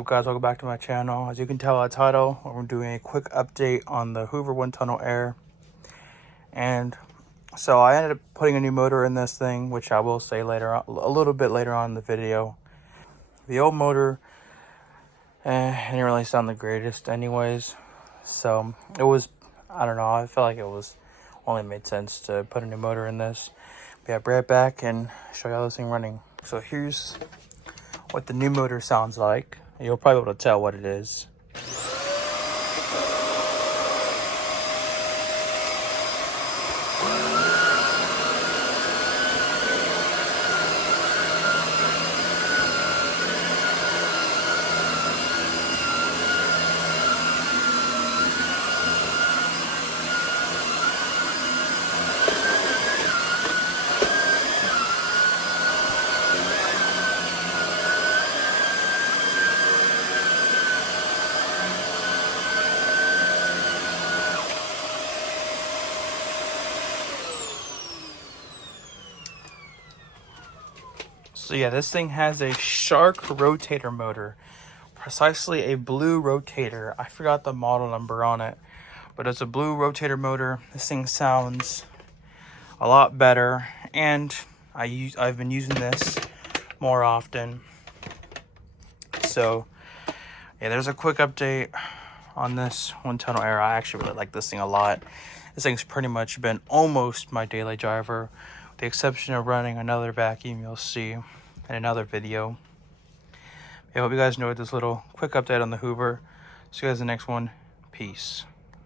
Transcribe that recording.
What's up, guys? Welcome back to my channel. As you can tell by the title, we're doing a quick update on the Hoover Windtunnel Air. And so I ended up putting a new motor in this thing, which I will say later on, a little bit later on in the video. The old motor didn't really sound the greatest anyways. So it was, I don't know, I felt like it was only made sense to put a new motor in this. But yeah, bring it back and show you how this thing running. So here's what the new motor sounds like. You'll probably be able to tell what it is. So yeah, this thing has a Shark rotator motor, precisely a blue rotator. I forgot the model number on it, but it's a blue rotator motor. This thing sounds a lot better, and I've been using this more often. So yeah, there's a quick update on this Windtunnel Air. I actually really like this thing a lot. This thing's pretty much been almost my daily driver, with the exception of running another vacuum you'll see in another video. I hope you guys enjoyed this little quick update on the Hoover. See you guys in the next one. Peace.